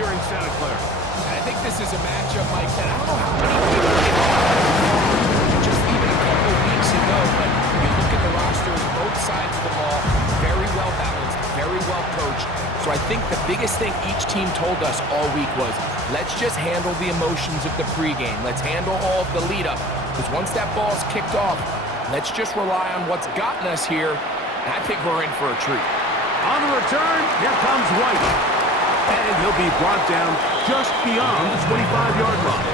here in Santa Clara. And I think this is a matchup, Mike, that I don't know how many people can call just even a couple weeks ago, but you look at the rosters, both sides of the ball, very well balanced, very well coached. So I think the biggest thing each team told us all week was, let's just handle the emotions of the pregame. Let's handle all of the lead up. Because once that ball's kicked off, let's just rely on what's gotten us here. And I think we're in for a treat. On the return, here comes White. And he'll be brought down just beyond the 25-yard line.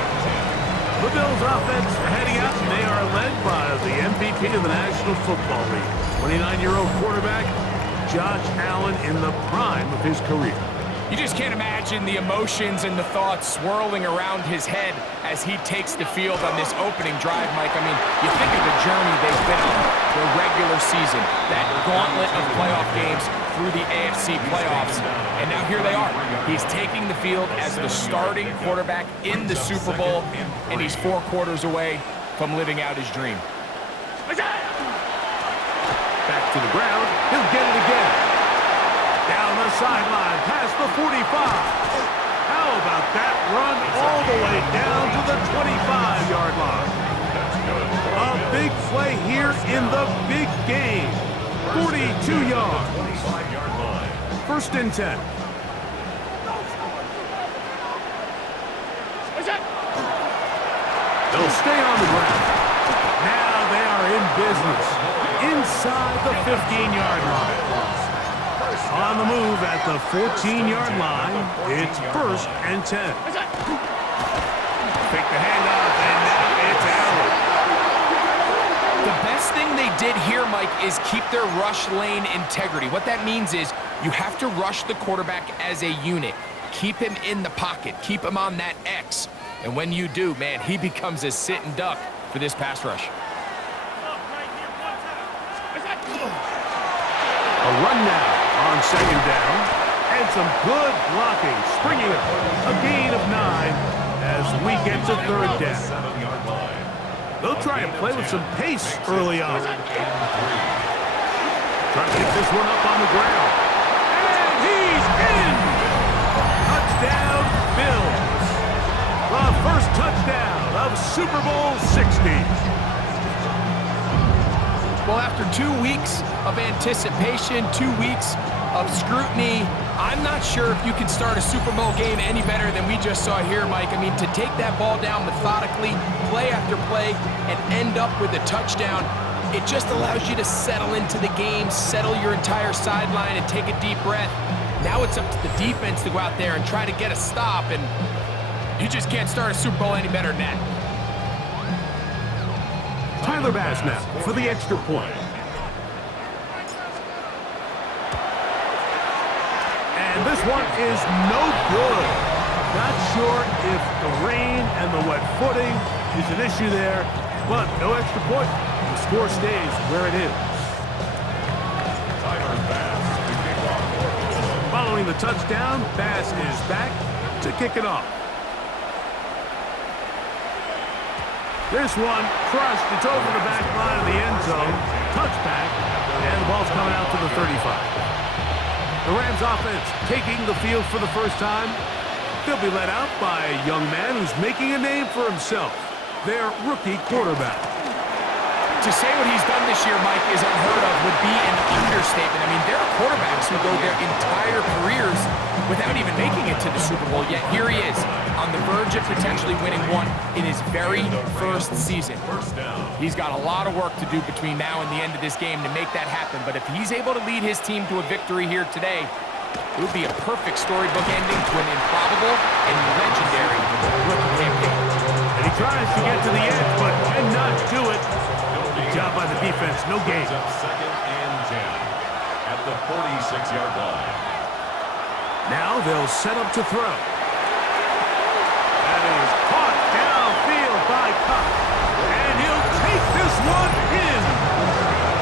The Bills offense heading out, and they are led by the MVP of the National Football League, 29-year-old quarterback Josh Allen in the prime of his career. You just can't imagine the emotions and the thoughts swirling around his head as he takes the field on this opening drive, Mike. I mean, you think of the journey they've been on, the regular season, that gauntlet of playoff games through the AFC playoffs, and now here they are. He's taking the field as the starting quarterback in the Super Bowl, and he's 4 quarters away from living out his dream. Back to the ground, he'll get it again. Down the sideline, past the 45. How about that run all the way down to the 25-yard line? A big play here in the big game. 42 yards. First and 10. They'll stay on the ground. Now they are in business. Inside the 15-yard line. On the move at the 14-yard line, it's first and 10. Take the handoff, and now it's Allen. The best thing they did here, Mike, is keep their rush lane integrity. What that means is you have to rush the quarterback as a unit. Keep him in the pocket. Keep him on that X. And when you do, man, he becomes a sitting duck for this pass rush. A run now on second down, and some good blocking, springing up a gain of 9 as we get to third down. They'll try and play with some pace early on. Trying to get this one up on the ground, and he's in! Touchdown, Bills. The first touchdown of Super Bowl 60. Well, after 2 weeks of anticipation, 2 weeks of scrutiny, I'm not sure if you can start a Super Bowl game any better than we just saw here, Mike. I mean, to take that ball down methodically, play after play, and end up with a touchdown, it just allows you to settle into the game, settle your entire sideline, and take a deep breath. Now it's up to the defense to go out there and try to get a stop, and you just can't start a Super Bowl any better than that. Tyler Bass now for the extra point. And this one is no good. Not sure if the rain and the wet footing is an issue there, but no extra point. The score stays where it is. Tyler Bass to kick off. Following the touchdown, Bass is back to kick it off. This one crushed. It's over the back line of the end zone. Touchback, and the ball's coming out to the 35. The Rams offense taking the field for the first time. They'll be led out by a young man who's making a name for himself, their rookie quarterback. To say what he's done this year, Mike, is unheard of would be an understatement. I mean, there are quarterbacks who go their entire careers without even making it to the Super Bowl, yet here he is on the verge of potentially winning one in his very first season. He's got a lot of work to do between now and the end of this game to make that happen, but if he's able to lead his team to a victory here today, it would be a perfect storybook ending to an improbable and legendary rookie campaign. And he tries to get to the edge, but cannot do it. Good job by the defense, no gain. Second and 10 at the 46-yard line. Now they'll set up to throw. That is caught downfield by Kupp. And he'll take this one in.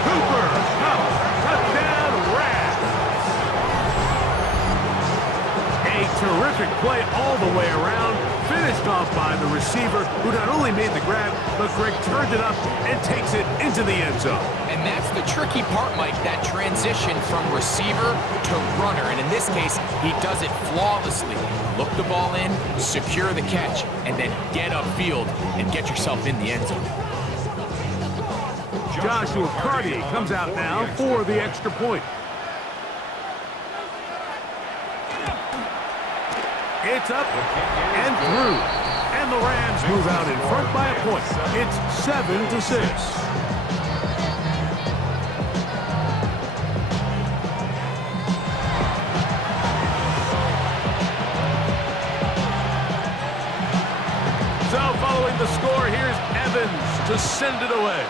Cooper Kupp, touchdown Rams. A terrific play all the way around. Finished off by the receiver, who not only made the grab, but Greg turned it up and takes it into the end zone. And that's the tricky part, Mike, that transition from receiver to runner. And in this case, he does it flawlessly. Look the ball in, secure the catch, and then get upfield and get yourself in the end zone. Joshua Carty comes out now for the extra point. It's up and through. And the Rams move out in front by a point. It's 7-6. So following the score, here's Evans to send it away.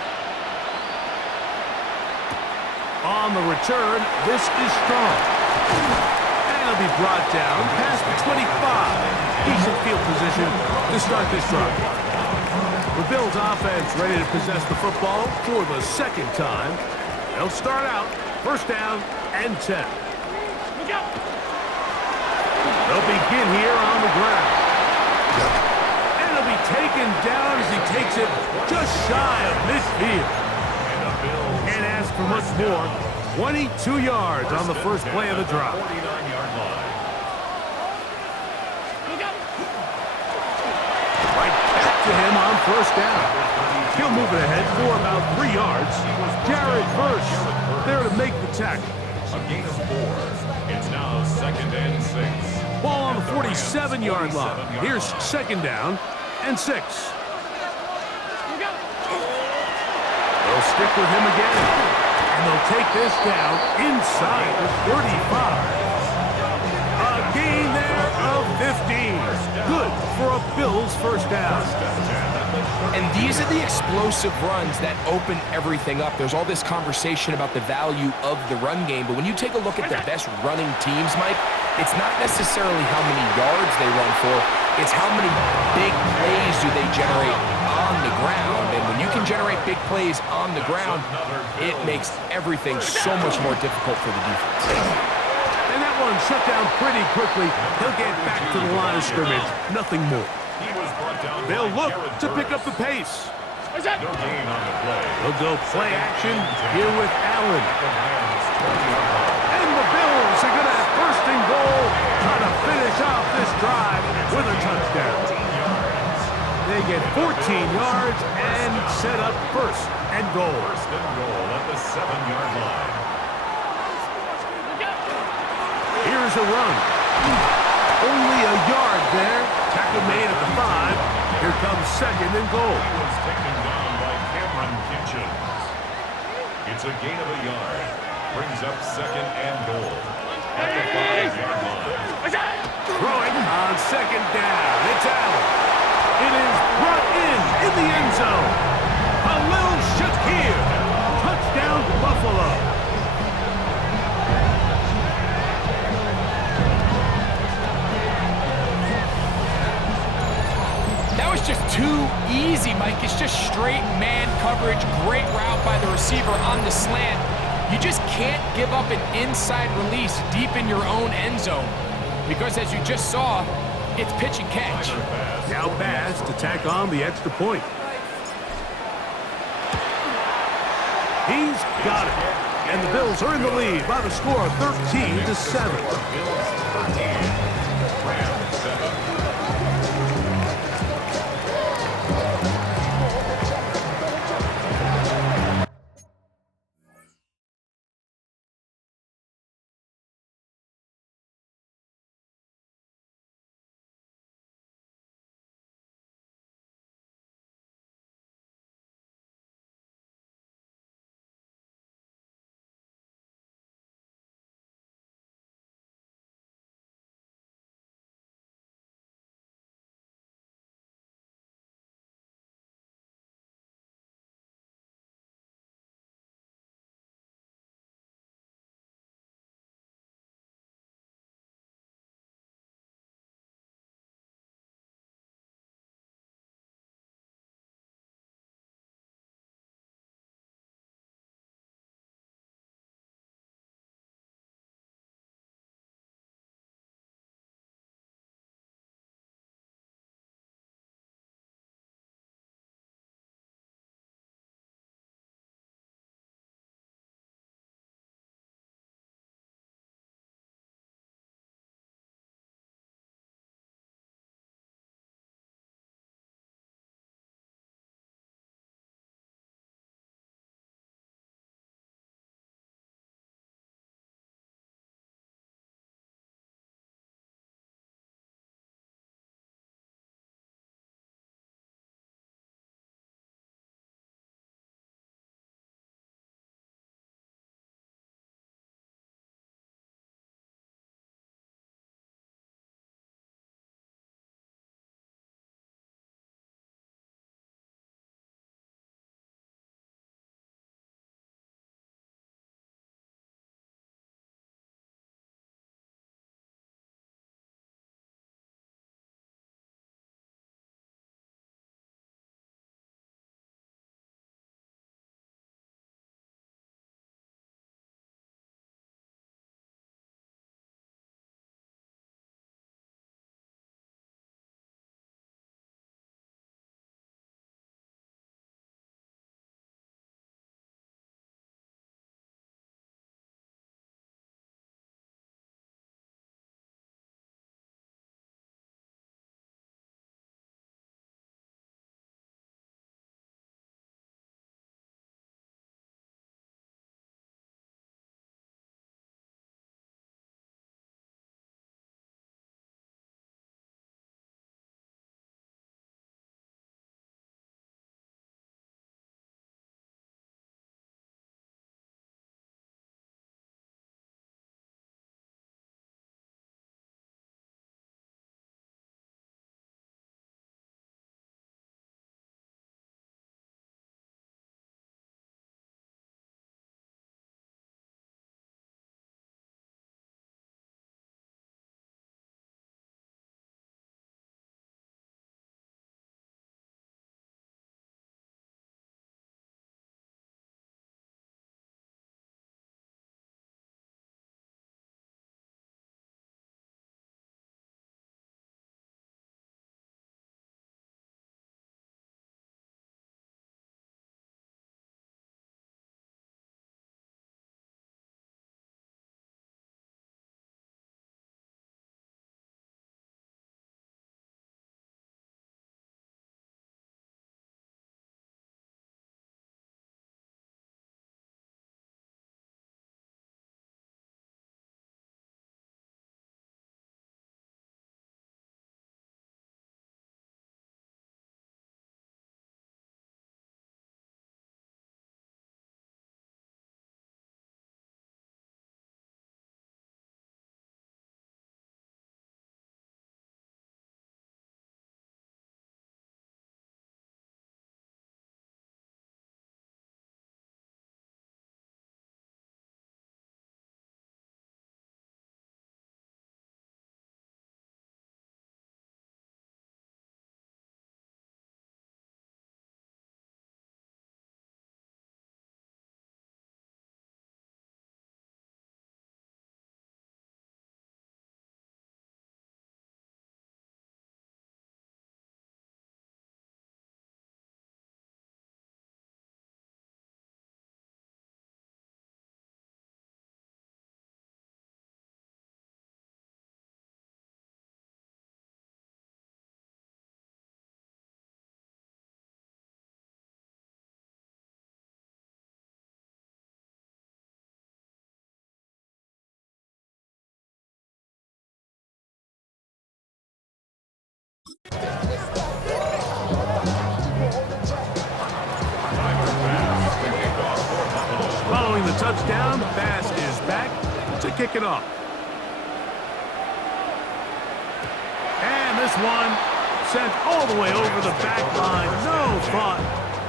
On the return, this is strong. And it'll be brought down past the 25. Decent field position to start this drive. The Bills offense ready to possess the football for the second time. They'll start out first down and 10. They'll begin here on the ground. And it'll be taken down as he takes it just shy of midfield. Can't ask for much more. 22 yards on the first play of the drive. Right back to him on first down. He'll move it ahead for about 3 yards. Jared Verse there to make the tackle. A gain of 4. It's now 2nd and 6. Ball on the 47-yard line. Here's second down and 6. They'll stick with him again. And they'll take this down inside the 35. A gain there of 15. Good for a Bills first down. And these are the explosive runs that open everything up. There's all this conversation about the value of the run game, but when you take a look at the best running teams, Mike, it's not necessarily how many yards they run for, it's how many big plays do they generate on the ground. And when you can generate big plays on the ground, it makes everything so much more difficult for the defense. And that one shut down pretty quickly. He'll get back to the line of scrimmage. Nothing more. They'll look to pick up the pace. No gain on the play. They'll go play action here with Allen. And the Bills are going to have first and goal, try to finish off this drive with a touchdown. They get 14 yards and set up first and goal. First and goal at the 7-yard line. Here's a run. Only a yard there. Tackle made at the 5. Here comes second and goal. He was taken down by Cameron Kitchens. It's a gain of a yard. Brings up second and goal at the 5-yard line. Throwing on second down. It's Allen. It is brought in the end zone. Khalil Shakir. Touchdown, Buffalo. That was just too easy, Mike. It's just straight man coverage. Great route by the receiver on the slant. You just can't give up an inside release deep in your own end zone because, as you just saw, it's pitch and catch. Now Baz to tack on the extra point. He's got it. And the Bills are in the lead by the score of 13-7. Following the touchdown, Bass is back to kick it off. And this one sent all the way over the back line. No thought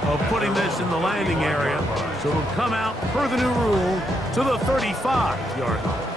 of putting this in the landing area. So it'll come out per the new rule to the 35-yard line.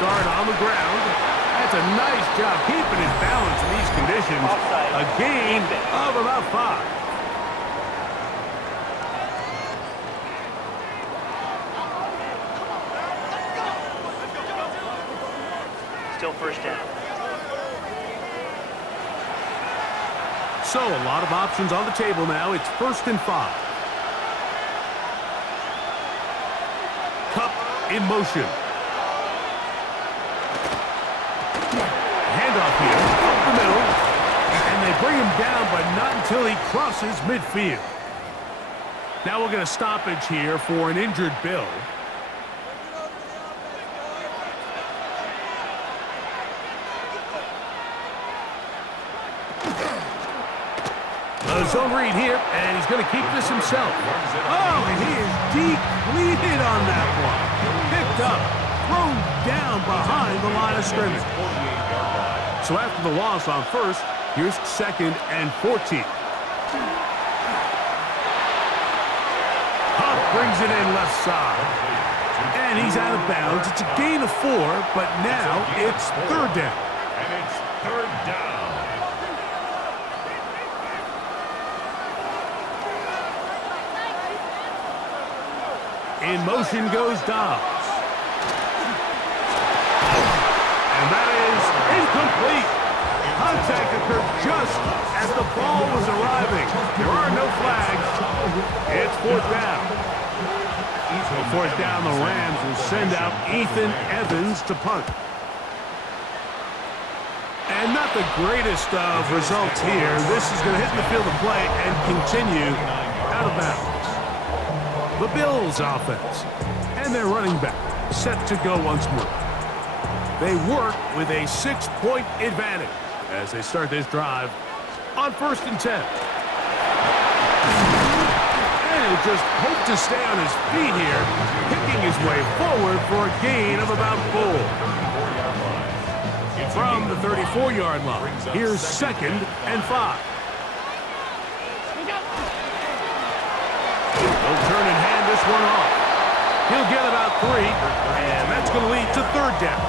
start on the ground. That's a nice job keeping his balance in these conditions. A gain of about 5. Still first down. So a lot of options on the table now. It's 1st and 5. Cup in motion. Handoff here, up the middle. And they bring him down, but not until he crosses midfield. Now we're going to stoppage here for an injured Bill. A zone read here, and he's going to keep this himself. Oh, and he is depleted on that one. Picked up, thrown down behind the line of scrimmage. So after the loss on 1st, here's 2nd and 14. Huff brings it in left side. And he's out of bounds. It's a gain of 4, but now it's 3rd down. And it's 3rd down. In motion goes Dobbs. And that is incomplete. Contact occurred just as the ball was arriving. There are no flags. It's 4th down. So 4th down, the Rams will send out Ethan Evans to punt. And not the greatest of results here. This is going to hit the field of play and continue out of bounds. The Bills offense, and their running back set to go once more. They work with a 6-point advantage as they start this drive on 1st and 10. And he'll just hope to stay on his feet here, picking his way forward for a gain of about 4. From the 34-yard line, here's 2nd and 5. He'll turn and hand this one off. He'll get about 3, and that's going to lead to 3rd down.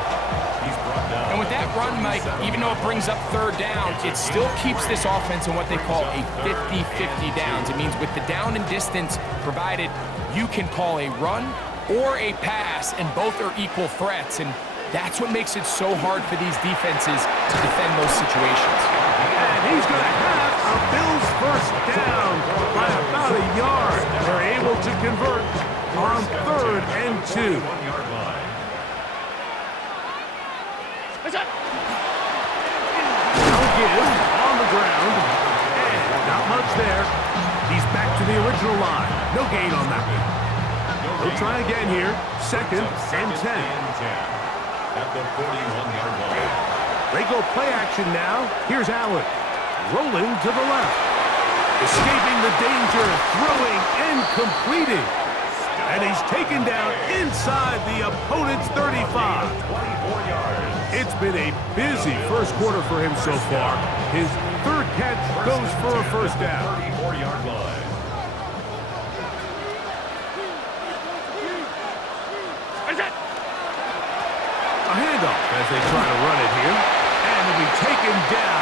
And with that run, Mike, even though it brings up 3rd down, it still keeps this offense in what they call a 50-50 downs. It means with the down and distance provided, you can call a run or a pass, and both are equal threats. And that's what makes it so hard for these defenses to defend those situations. And he's going to have a Bills 1st down by about a yard. They're able to convert on 3rd and 2. No give on the ground. And not much there. He's back to the original line. No gain on that one. He'll try again here. 2nd and 10. At the 41-yard line. They go play action now. Here's Allen. Rolling to the left. Escaping the danger, throwing and completing. And he's taken down inside the opponent's 35. 24 yards. It's been a busy first quarter for him so far. His 3rd catch goes for a 1st down. 34-yard line. A handoff as they try to run it here. And he'll be taken down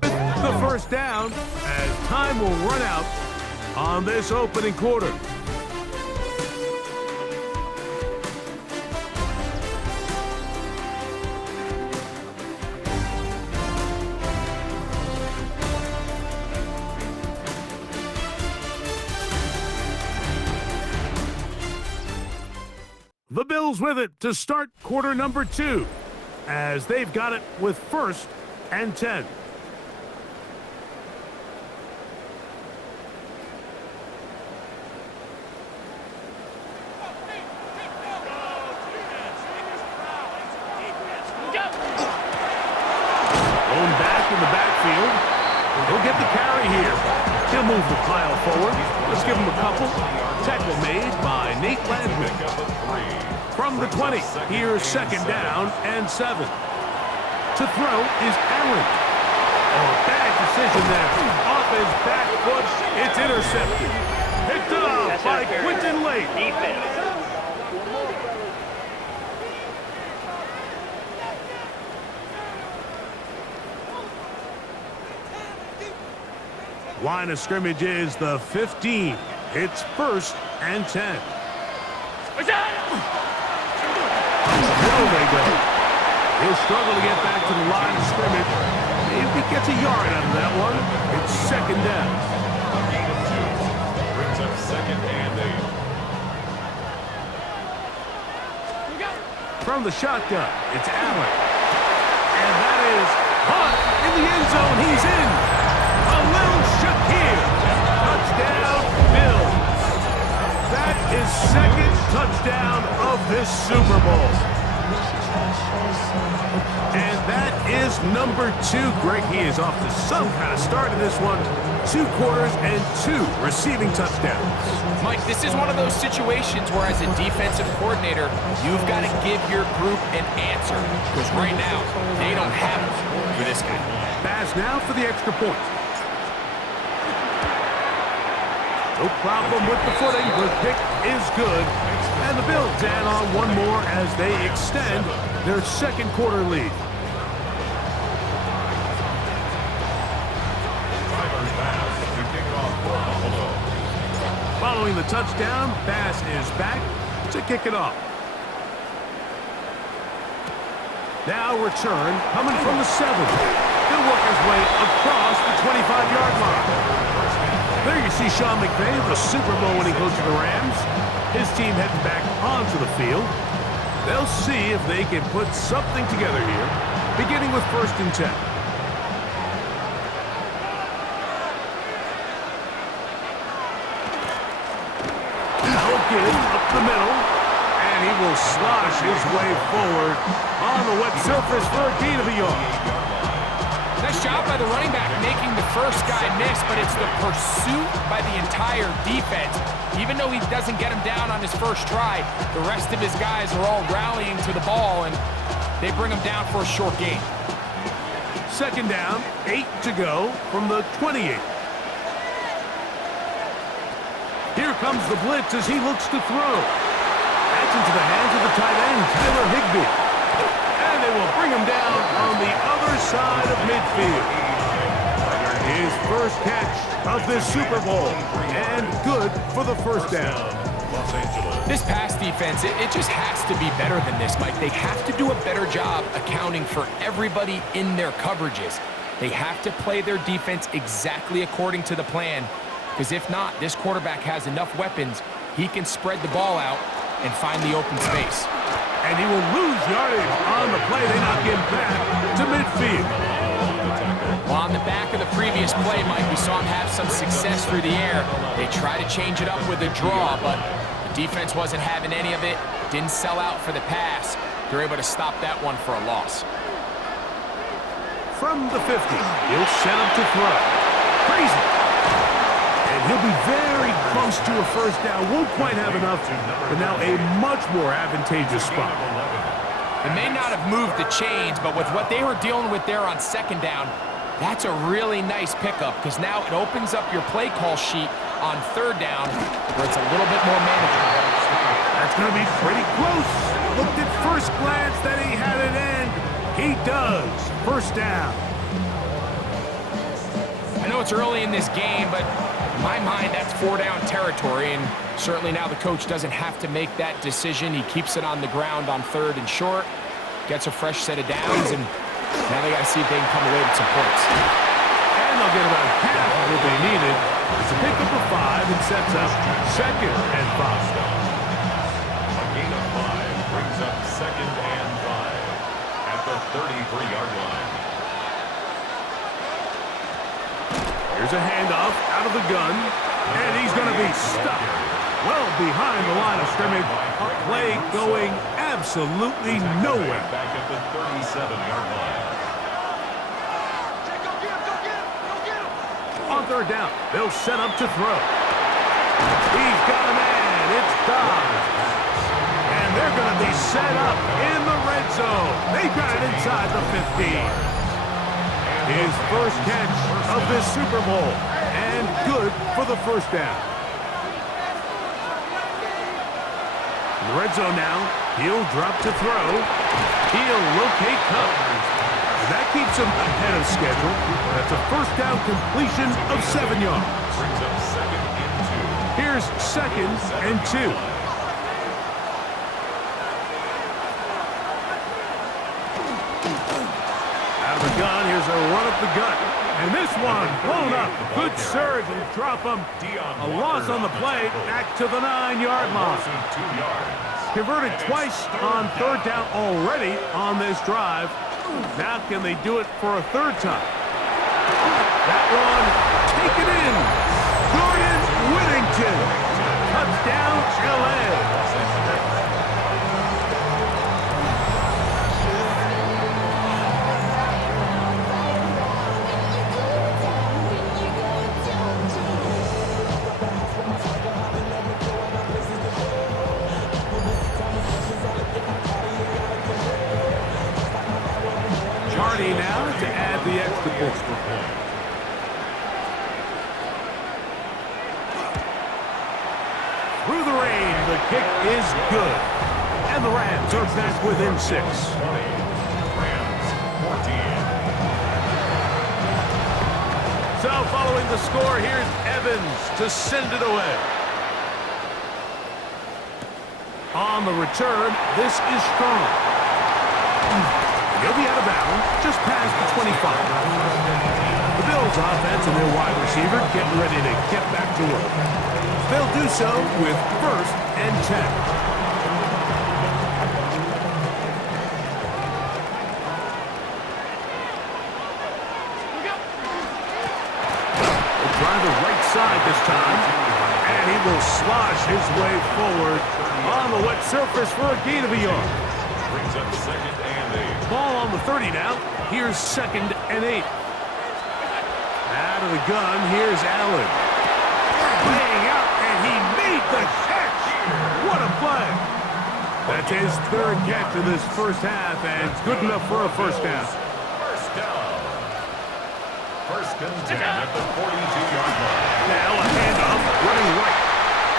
The first down as time will run out on this opening quarter. The Bills with it to start quarter number 2 as they've got it with 1st and 10. Going back in the backfield. He'll get the carry here. He'll move the pile forward. Let's give him a couple. Tackle made by Nate Landman. From the 20, here's 2nd down and 7. To throw is Allen. Oh, bad decision there. Off his back foot, it's intercepted. Picked up by Quinton Lake. Defense. Line of scrimmage is the 15. It's 1st and 10. Middle they go. He'll struggle to get back to the line of scrimmage. If he gets a yard out of that one, it's 2nd down. A gain of 2. Brings up 2nd and 8. From the shotgun, it's Allen. And that is caught in the end zone. He's in. A little Shakir. Touchdown, Bills. That is 2nd touchdown of this Super Bowl. And that is number 2. Greg, he is off to some kind of start in this one. 2 quarters and 2 receiving touchdowns. Mike, this is one of those situations where as a defensive coordinator, you've got to give your group an answer. Because right now, they don't have it for this guy. Pass now for the extra point. No problem with the footing. The kick is good. And the Bills add on one more as they extend their 2nd quarter lead. Tyler's pass to kick off for Buffalo. Following the touchdown, Bass is back to kick it off. Now return coming from the 7. He'll work his way across the 25-yard line. There you see Sean McVay, the Super Bowl winning coach of the Rams. His team heading back onto the field. They'll see if they can put something together here, beginning with 1st and 10. Now again, up the middle, and he will slosh his way forward on the wet surface for a gain of a yard. Nice job by the running back making the first guy miss, but it's the pursuit by the entire defense. Even though he doesn't get him down on his first try, the rest of his guys are all rallying to the ball, and they bring him down for a short gain. 2nd down, 8 to go from the 28. Here comes the blitz as he looks to throw. That's into the hands of the tight end, Tyler Higbee. And they will bring him down on the other side of midfield. His first catch of this Super Bowl, and good for the 1st down. Los Angeles. This pass defense, it just has to be better than this, Mike. They have to do a better job accounting for everybody in their coverages. They have to play their defense exactly according to the plan, because if not, this quarterback has enough weapons, he can spread the ball out and find the open space. And he will lose yardage on the play. They knock him back to midfield. Well, on the back of the previous play, Mike, we saw him have some success through the air. They tried to change it up with a draw, but the defense wasn't having any of it. Didn't sell out for the pass. They're able to stop that one for a loss. From the 50, he'll set up to throw. Crazy. And he'll be very close to a 1st down. Won't quite have enough, but now a much more advantageous spot. It may not have moved the chains, but with what they were dealing with there on 2nd down, that's a really nice pickup, because now it opens up your play call sheet on 3rd down where it's a little bit more manageable. That's going to be pretty close. Looked at first glance that he had it in. He does. 1st down. know it's early in this game, but in my mind, that's 4-down territory, and certainly now the coach doesn't have to make that decision. He keeps it on the ground on 3rd and short, gets a fresh set of downs, and now they got to see if they can come away with some points. And they'll get about half of what they needed. It's a pickup of 5 and sets up 2nd and 5. A gain of 5 brings up 2nd and 5 at the 33-yard line. Here's a handoff out of the gun, and he's going to be stuck well behind the line of scrimmage. A play going absolutely nowhere. Back at the 37-yard line. On 3rd down, they'll set up to throw. He's got a man. It's Dobbs. And they're going to be set up in the red zone. They've got it inside the 15. His first catch of this Super Bowl, and good for the 1st down. In the red zone now, he'll drop to throw. He'll locate Cup. That keeps him ahead of schedule. That's a 1st down completion of 7 yards. Brings up 2nd and 2. Here's 2nd and 2. The gun, here's a run up the gut, and this one blown up. Good surge and drop him. A loss on the play, back to the 9-yard line. Converted twice on 3rd down already on this drive. Now can they do it for a 3rd time? That one taken in. Jordan Whittington. Touchdown, LA. Now to add the extra point. Through the rain, the kick is good. And the Rams are back within 6. Rams 14. So following the score, here's Evans to send it away. On the return, this is Strong. He'll be out of bounds, just past the 25. The Bills offense and their wide receiver getting ready to get back to work. They'll do so with 1st and 10. They'll try the right side this time, and he will slosh his way forward on the wet surface for a gain of a yard. Brings up 2nd and 8. Ball on the 30 now. Here's 2nd and 8. Out of the gun, here's Allen. Laying out, and he made the catch. What a play. That's his 3rd catch of this 1st half, and it's good enough for a 1st down. 1st down. 1st and 10 at the 42-yard line. Now a handoff, running right.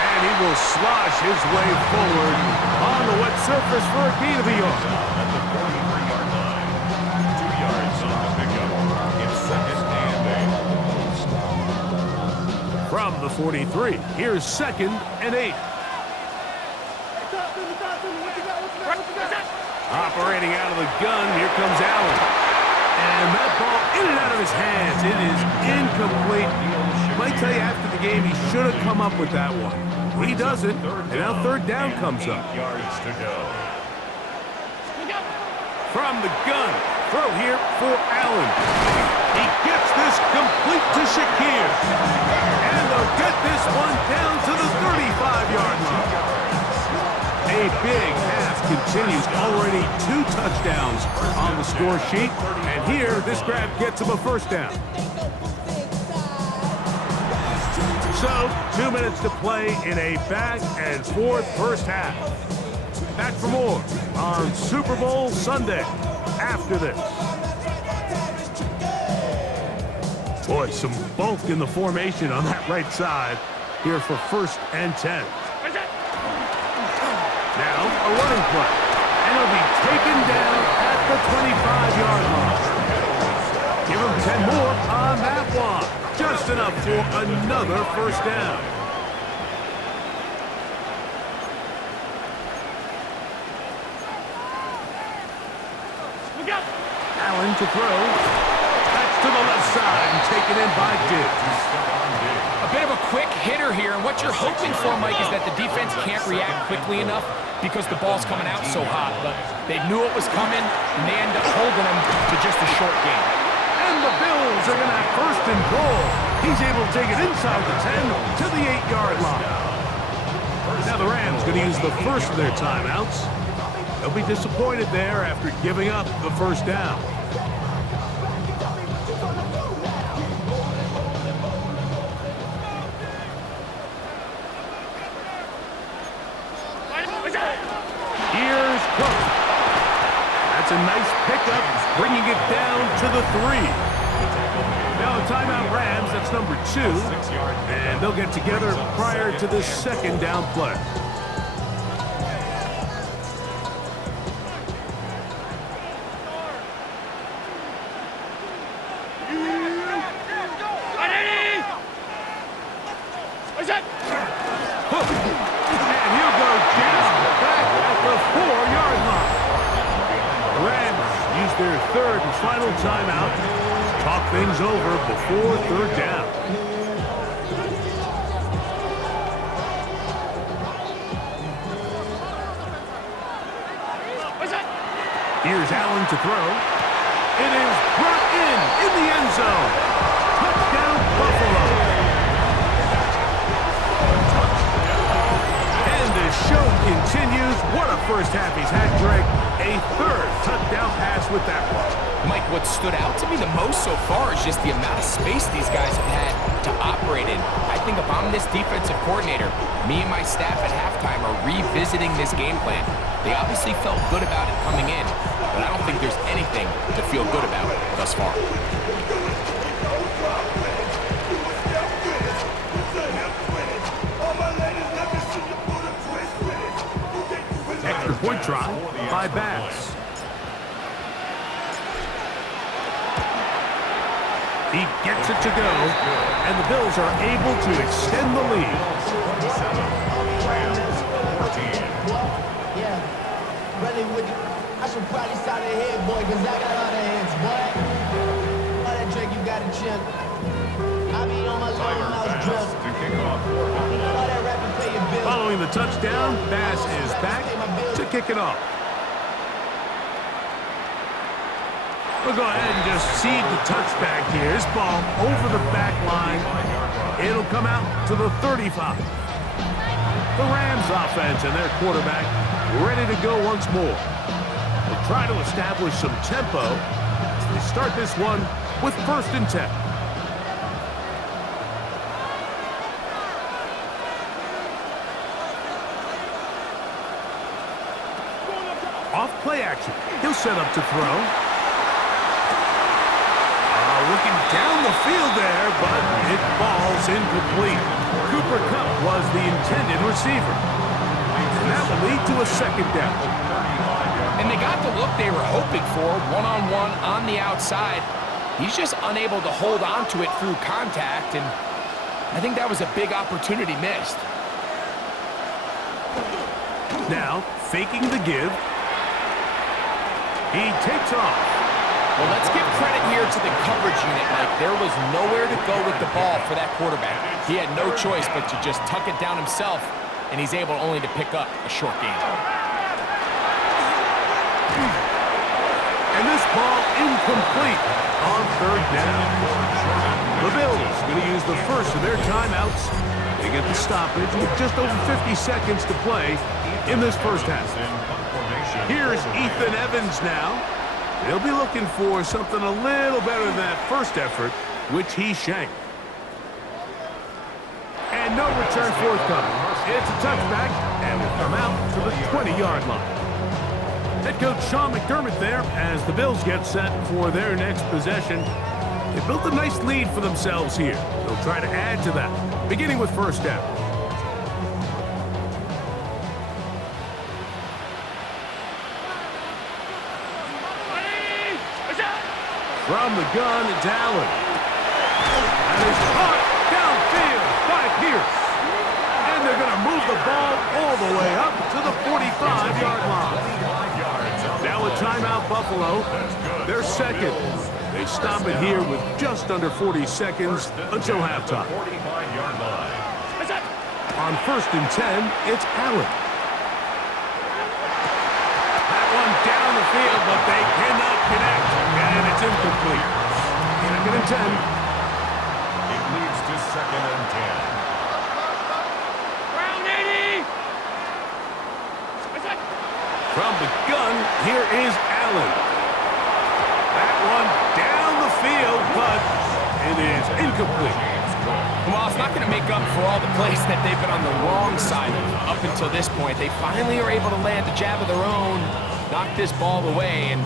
And he will slosh his way forward on the wet surface for a gain of a yard. At the 43-yard line. 2 yards on the pickup. It's 2nd and 8. From the 43, here's 2nd and 8. Operating out of the gun, here comes Allen. And that ball in and out of his hands. It is incomplete. I might tell you after the game, he should have come up with that one. He doesn't, and now 3rd down comes up. 8 yards to go. From the gun, throw here for Allen. He gets this complete to Shakir. And they'll get this one down to the 35-yard line. A big half continues. Already 2 touchdowns on the score sheet. And here, this grab gets him a 1st down. So, 2 minutes to play in a back-and-forth 1st half. Back for more on Super Bowl Sunday after this. Boy, some bulk in the formation on that right side here for 1st and 10. Now, a running play. And he'll be taken down at the 25-yard line. Give him 10 more on that one. Just Just enough for another first down. Allen to throw. That's to the left side and taken in by Diggs. A bit of a quick hitter here, and what you're hoping for, Mike, is that the defense can't react quickly enough because the ball's coming out so hot. But they knew it was coming, and they end up holding them to just a short game. And the Bills are going to have first and goal. He's able to take it inside the 10 to the 8-yard line. Now the Rams going to use the first of their timeouts. They'll be disappointed there after giving up the first down. Here's Cook. That's a nice pickup, bringing it down to the 3. Now a timeout Rams, that's number 2. And they'll get together prior to this second down play. And he'll go down back at the 4-yard line. The Rams use their third and final timeout to talk things over before third down. Here's Allen to throw. It is brought in the end zone. Touchdown, Buffalo. Show continues. What a first half he's had, Greg. A third touchdown pass with that one. Mike, what stood out to me the most so far is just the amount of space these guys have had to operate in. I think if I'm this defensive coordinator, me and my staff at halftime are revisiting this game plan. They obviously felt good about it coming in, but I don't think there's anything to feel good about thus far. Extra point try by Bass. He gets it to go, and the Bills are able to extend the lead. Yeah, really with it. I should probably start ahead, boy, because I got other hands, boy. All that Drake, you got a chip. I be on my little mouse drip. All that rapping, pay your bills. Following the touchdown, Bass is back to kick it off. We'll go ahead and just seed the touchback here. This ball over the back line. It'll come out to the 35. The Rams offense and their quarterback ready to go once more. They'll try to establish some tempo as they start this one with 1st and 10. Off play action. He'll set up to throw. Looking down the field there, but it falls incomplete. Cooper Kupp was the intended receiver. And that will lead to a 2nd down. And they got the look they were hoping for, one-on-one on the outside. He's just unable to hold on to it through contact, and I think that was a big opportunity missed. Now, faking the give. He takes off. Well, let's give credit here to the coverage unit, Mike. There was nowhere to go with the ball for that quarterback. He had no choice but to just tuck it down himself, and he's able only to pick up a short gain. And this ball incomplete on 3rd down. The Bills going to use the first of their timeouts. They get the stoppage with just over 50 seconds to play in this first half. Here's Ethan Evans now. They'll be looking for something a little better than that first effort, which he shanked. And no return forthcoming. It's a touchback, and will come out to the 20-yard line. Head coach Sean McDermott there as the Bills get set for their next possession. They built a nice lead for themselves here. They'll try to add to that, beginning with 1st down. From the gun, it's Allen. And it's caught downfield by Pierce. And they're going to move the ball all the way up to the 45-yard line. Now a timeout, Buffalo. They're second. They stop it here with just under 40 seconds until halftime. On 1st and 10, it's Allen. That one down the field, but they cannot connect. And it's incomplete. 2nd and 10. It leads to 2nd and 10. From the gun, here is Allen. That one down the field, but it is incomplete. Well, it's not going to make up for all the plays that they've been on the wrong side of up until this point. They finally are able to land a jab of their own, knock this ball away, and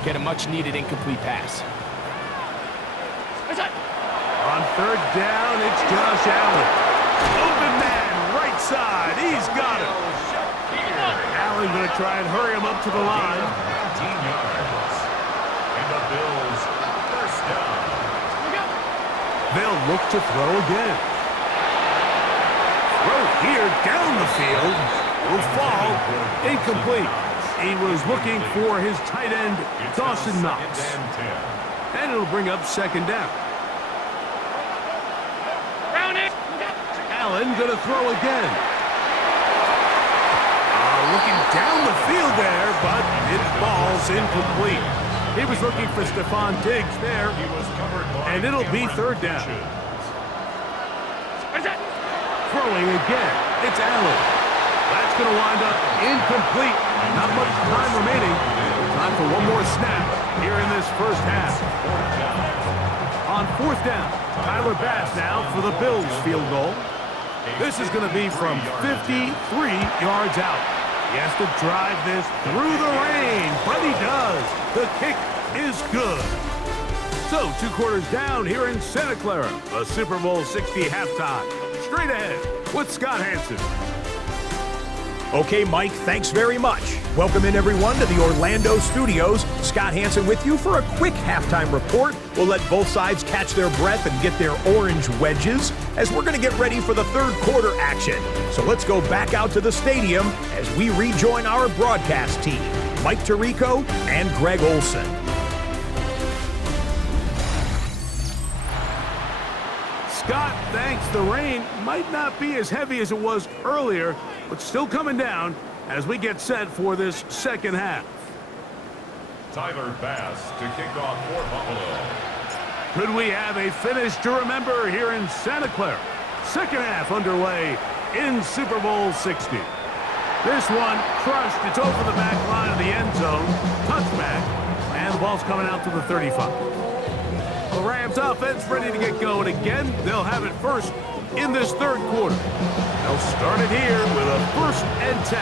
get a much-needed incomplete pass. On 3rd down, it's Josh Allen. Open man, right side. He's got it. Allen going to try and hurry him up to the line. 19 yards. And the Bills, 1st down. They'll look to throw again. Throw here down the field. Will fall. Incomplete. He was looking for his tight end, Dawson Knox. And it'll bring up 2nd down. Allen going to throw again. Looking down the field there, but it falls incomplete. He was looking for Stephon Diggs there, and it'll be 3rd down. Throwing again, it's Allen. That's going to wind up incomplete. Not much time remaining. Time for one more snap here in this 1st half. On 4th down, Tyler Bass now for the Bills field goal. This is going to be from 53 yards out. He has to drive this through the rain, but he does. The kick is good. So 2 quarters down here in Santa Clara, a Super Bowl 60 halftime. Straight ahead with Scott Hanson. Okay, Mike, thanks very much. Welcome in, everyone, to the Orlando studios. Scott Hanson with you for a quick halftime report. We'll let both sides catch their breath and get their orange wedges as we're going to get ready for the 3rd quarter action. So let's go back out to the stadium as we rejoin our broadcast team, Mike Tirico and Greg Olson. Scott, thanks. The rain might not be as heavy as it was earlier, but still coming down as we get set for this 2nd half. Tyler Bass to kick off for Buffalo. Could we have a finish to remember here in Santa Clara? 2nd half underway in Super Bowl 60. This one crushed. It's over the back line of the end zone. Touchback. And the ball's coming out to the 35. The Rams offense ready to get going again. They'll have it first in this 3rd quarter. They'll start it here with a 1st and 10.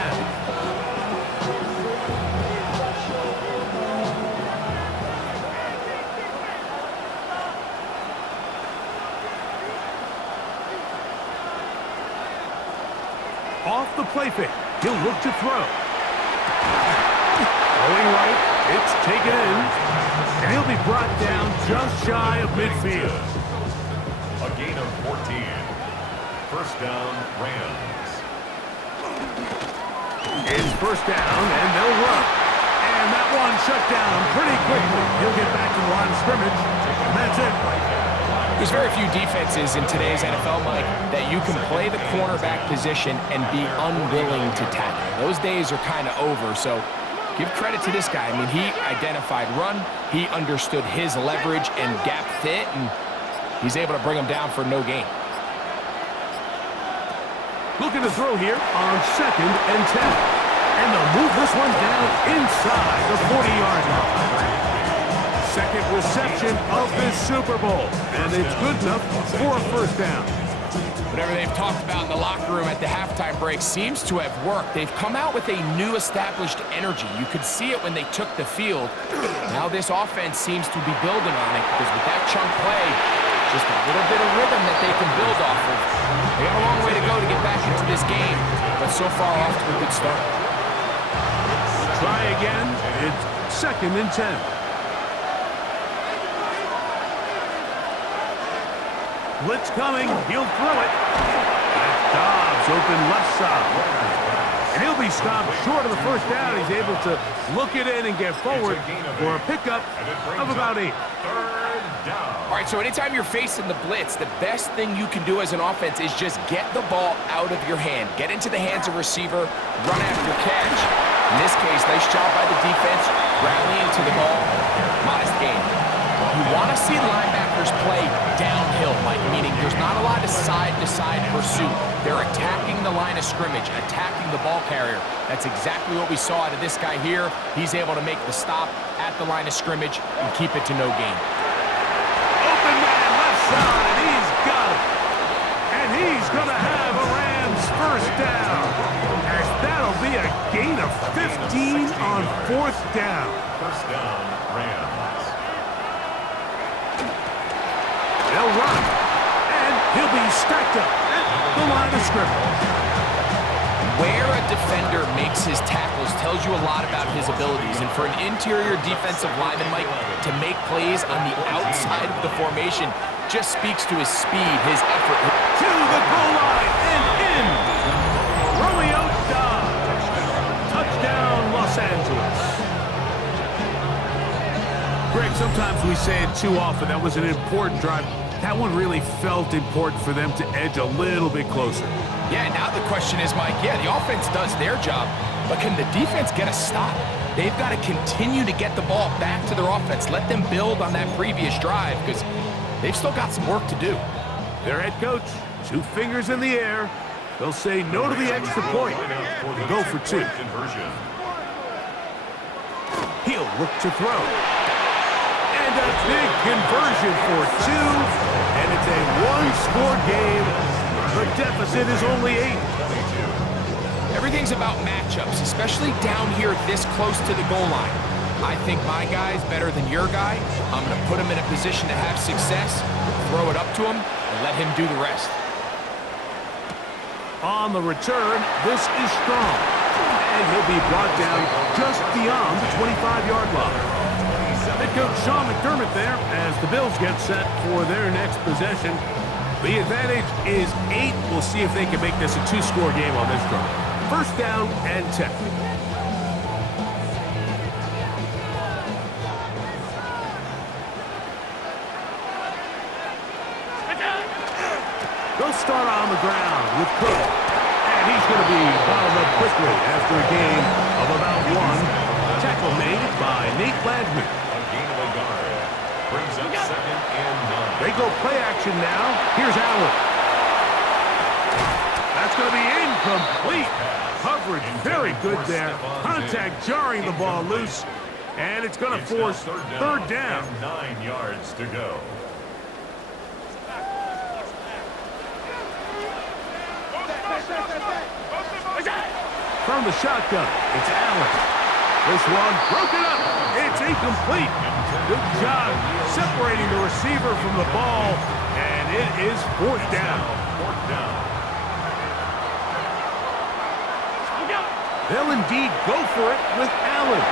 Off the play fake. He'll look to throw. Throwing right. It's taken in. And he'll be brought down just shy of midfield. A gain of 14. 1st down, Rams. It's 1st down, and they'll run. And that one shut down pretty quickly. He'll get back to the line of scrimmage. And that's it. There's very few defenses in today's NFL, Mike, that you can play the cornerback position and be unwilling to tackle. Those days are kind of over, so give credit to this guy. I mean, he identified run, he understood his leverage and gap fit, and he's able to bring him down for no gain. Looking to throw here on 2nd and 10. And they'll move this one down inside the 40-yard line. 2nd reception of this Super Bowl, and it's good enough for a 1st down. Whatever they've talked about in the locker room at the halftime break seems to have worked. They've come out with a new established energy. You could see it when they took the field. Now this offense seems to be building on it because with that chunk play, just a little bit of rhythm that they can build off of. They got a long way to go to get back into this game, but so far off to a good start. Try again. It's 2nd and 10. Blitz coming. He'll throw it. That's Dobbs open left side. And he'll be stopped short of the first down. He's able to look it in and get forward for a pickup of about 8. Third down. All right, so anytime you're facing the blitz, the best thing you can do as an offense is just get the ball out of your hand. Get into the hands of receiver, run after catch. In this case, nice job by the defense, rallying to the ball. Modest gain. You want to see linebackers play downhill, Mike, meaning there's not a lot of side-to-side pursuit. They're attacking the line of scrimmage, attacking the ball carrier. That's exactly what we saw out of this guy here. He's able to make the stop at the line of scrimmage and keep it to no gain. Open man left side, and he's got it. And he's going to have a Rams first down. As that'll be a gain of 15 on 4th down. First down, Rams. They'll run, and he'll be stacked up at the line of scrimmage. Where a defender makes his tackles tells you a lot about his abilities. And for an interior defensive lineman, Mike, to make plays on the outside of the formation just speaks to his speed, his effort. To the goal line and in. Romeo Dobbs. Touchdown, Los Angeles. Greg, sometimes we say it too often. That was an important drive. That one really felt important for them to edge a little bit closer. Yeah, now the question is, Mike, yeah, the offense does their job, but can the defense get a stop? They've got to continue to get the ball back to their offense. Let them build on that previous drive because they've still got some work to do. Their head coach, 2 fingers in the air. They'll say no to the extra point and go for 2. He'll look to throw. And a big conversion for 2. And it's a 1-score game. The deficit is only 8. Everything's about matchups, especially down here this close to the goal line. I think my guy's better than your guy. I'm going to put him in a position to have success, throw it up to him, and let him do the rest. On the return, this is strong. And he'll be brought down just beyond the 25-yard line. Head coach Sean McDermott there as the Bills get set for their next possession. The advantage is 8. We'll see if they can make this a 2-score game on this drive. First down and 10. They'll start on the ground with Cook. And he's going to be bottled up quickly after a gain of about 1. Tackle made by Nate Landman. A gain of a yard. Brings up second and 9. They go play action now. Here's Allen. That's going to be incomplete. Coverage very good there. Contact jarring the ball loose. And it's going to force third down. And 9 yards to go. From the shotgun, it's Allen. This one broken up. It's incomplete. Good job separating the receiver from the ball. And it is 4th down. 4th down. They'll indeed go for it with Allen.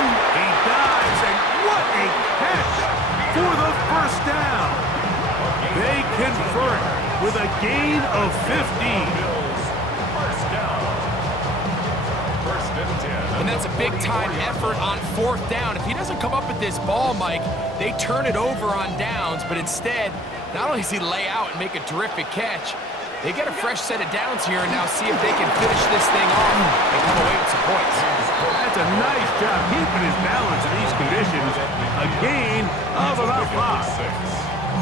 He dives, and what a catch for the first down. They convert with a gain of 15. First down. First and 10. And that's a big-time effort on 4th down. If he doesn't come up with this ball, Mike, they turn it over on downs, but instead, not only does he lay out and make a terrific catch, they get a fresh set of downs here and now see if they can finish this thing off and come away with some points. That's a nice job keeping his balance in these conditions. A gain of about 5.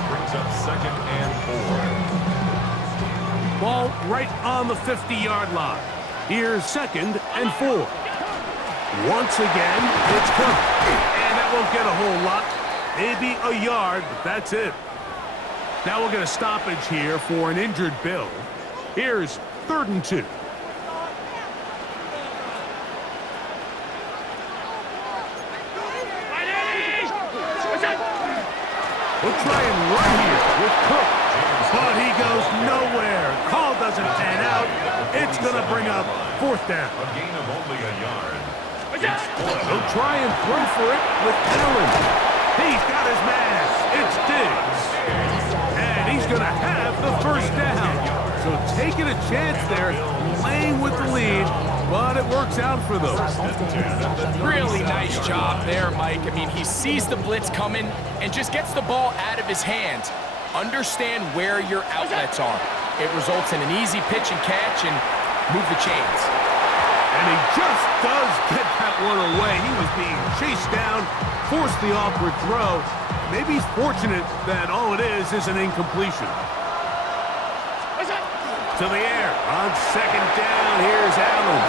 Brings up second and 4. Ball right on the 50-yard line. Here's 2nd and 4. Once again, it's Cook. And that won't get a whole lot. Maybe a yard, but that's it. Now we'll get a stoppage here for an injured Bill. Here's 3rd and 2. We'll try and run here with Cook, but he goes nowhere. Call doesn't pan out. It's going to bring up 4th down. A gain of only a yard. They'll try and throw for it with Allen. He's got his man. It's Diggs. And he's going to chance there, playing with the lead, but it works out for them. Really nice job there, Mike. I mean, he sees the blitz coming and just gets the ball out of his hands. Understand where your outlets are. It results in an easy pitch and catch and move the chains. And he just does get that one away. He was being chased down, forced the awkward throw. Maybe he's fortunate that all it is an incompletion. To the air. On second down, here's Allen.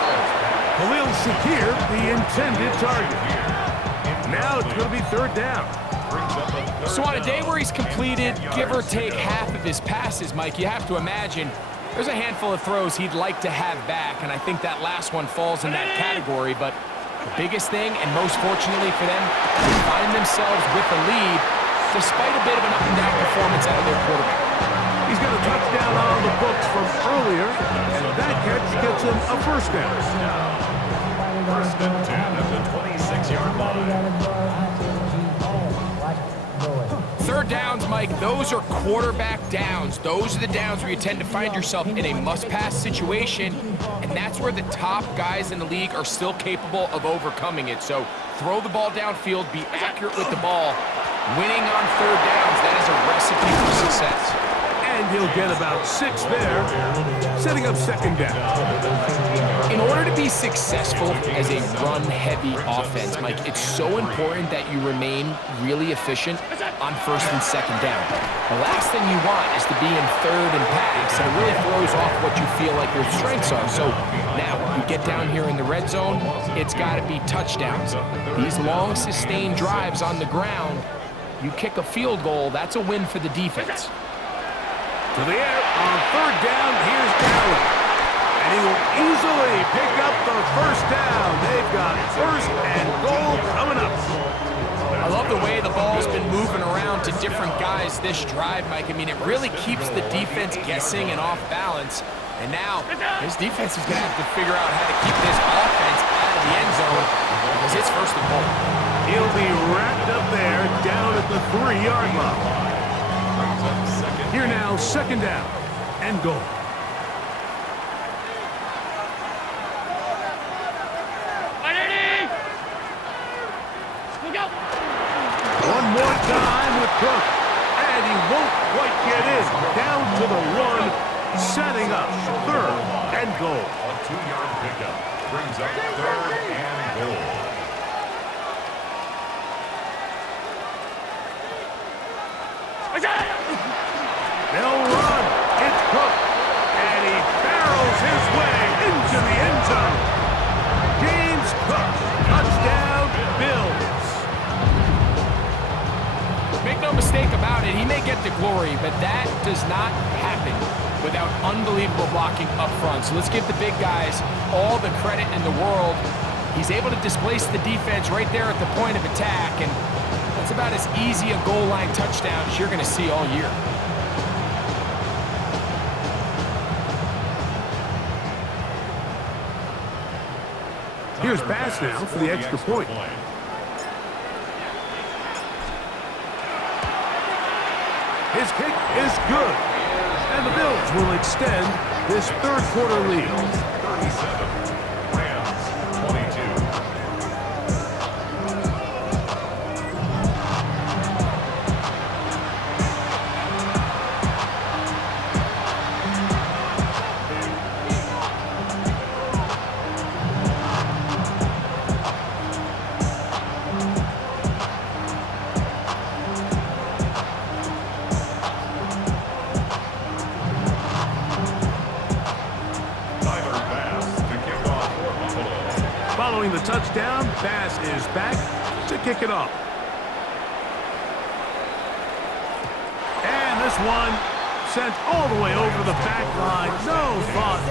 Khalil Shakir, the intended target. Now it's going to be third down. So on a day where he's completed, give or take half of his passes, Mike, you have to imagine there's a handful of throws he'd like to have back, and I think that last one falls in that category. But the biggest thing, and most fortunately for them, is find themselves with the lead despite a bit of an up-and-down performance out of their quarterback. He's got a touchdown on the books from earlier, and that catch gets him a first down. First and 10 at the 26-yard line. Third downs, Mike, those are quarterback downs. Those are the downs where you tend to find yourself in a must-pass situation, and that's where the top guys in the league are still capable of overcoming it. So throw the ball downfield, be accurate with the ball. Winning on third downs, that is a recipe for success. And he'll get about 6 there, setting up second down. In order to be successful as a run-heavy offense, Mike, it's so important that you remain really efficient on first and second down. The last thing you want is to be in third and pass, and it really throws off what you feel like your strengths are. So now, you get down here in the red zone, it's got to be touchdowns. These long, sustained drives on the ground, you kick a field goal, that's a win for the defense. To the air, on third down, here's Allen. And he will easily pick up the first down. They've got first and goal coming up. I love the way the ball's been moving around to different guys this drive, Mike. I mean, it really keeps the defense guessing and off balance. And now, this defense is going to have to figure out how to keep this offense out of the end zone because it's first and goal. He'll be wrapped up there down at the 3-yard line. Here now, second down and goal. One more time with Cook, and he won't quite get in. Down to the 1, setting up third and goal. A 2-yard pickup brings up third and goal. They'll run. It's Cook, and he barrels his way into the end zone. James Cook, touchdown, Bills. Make no mistake about it, he may get the glory, but that does not happen without unbelievable blocking up front. So let's give the big guys all the credit in the world. He's able to displace the defense right there at the point of attack, and that's about as easy a goal line touchdown as you're going to see all year. Here's pass now for the extra point. His kick is good, and the Bills will extend this third quarter lead. 37, Rams 22. Following the touchdown, Bass is back to kick it off. And this one sent all the way over the back line. No thought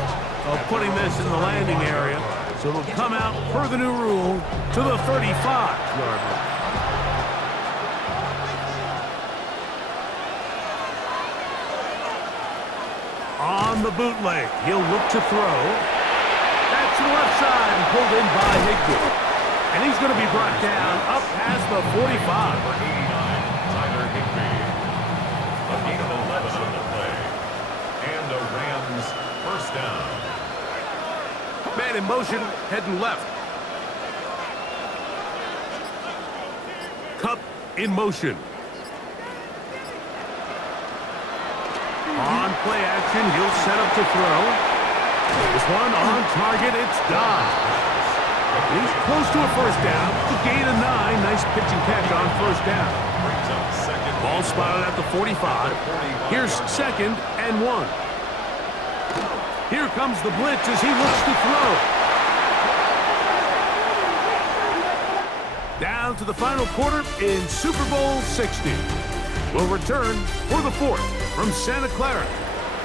of putting this in the landing area. So it'll come out per the new rule to the 35-yard line. On the bootleg, he'll look to throw. To the left side and pulled in by Higby. And he's going to be brought down up past the 45. Number 89, Tyler Higby. A gain of 11 on the play. And the Rams first motion, heading left. Cup in motion. On play action, he'll set up to throw. This one on target, it's dodged. He's close to a first down. To gain of 9. Nice pitch and catch on first down. Brings up second. Ball spotted at the 45. Here's 2nd and 1. Here comes the blitz as he looks to throw. Down to the final quarter in Super Bowl 60. We'll return for the 4th from Santa Clara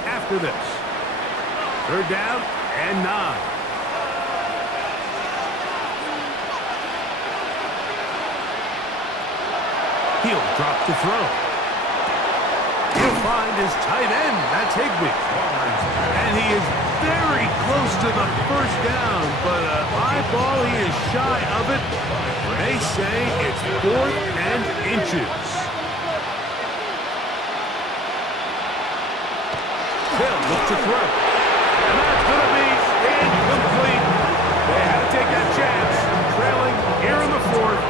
after this. 3rd down and 9. He'll drop to throw. He'll find his tight end. That's Higbee. And he is very close to the first down, but an eyeball, he is shy of it. They say it's 4th and inches. He'll look to throw. And that's going to be incomplete. They had to take that chance. Trailing here in the 4th.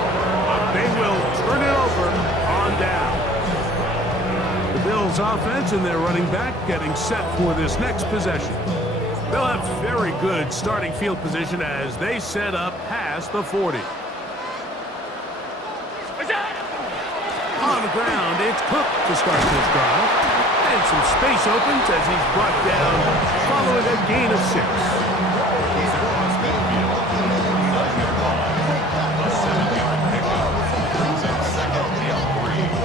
They will turn it over on down. The Bills offense and their running back getting set for this next possession. They'll have very good starting field position as they set up past the 40. On the ground, it's Cook to start this drive. And some space opens as he's brought down following a gain of 6.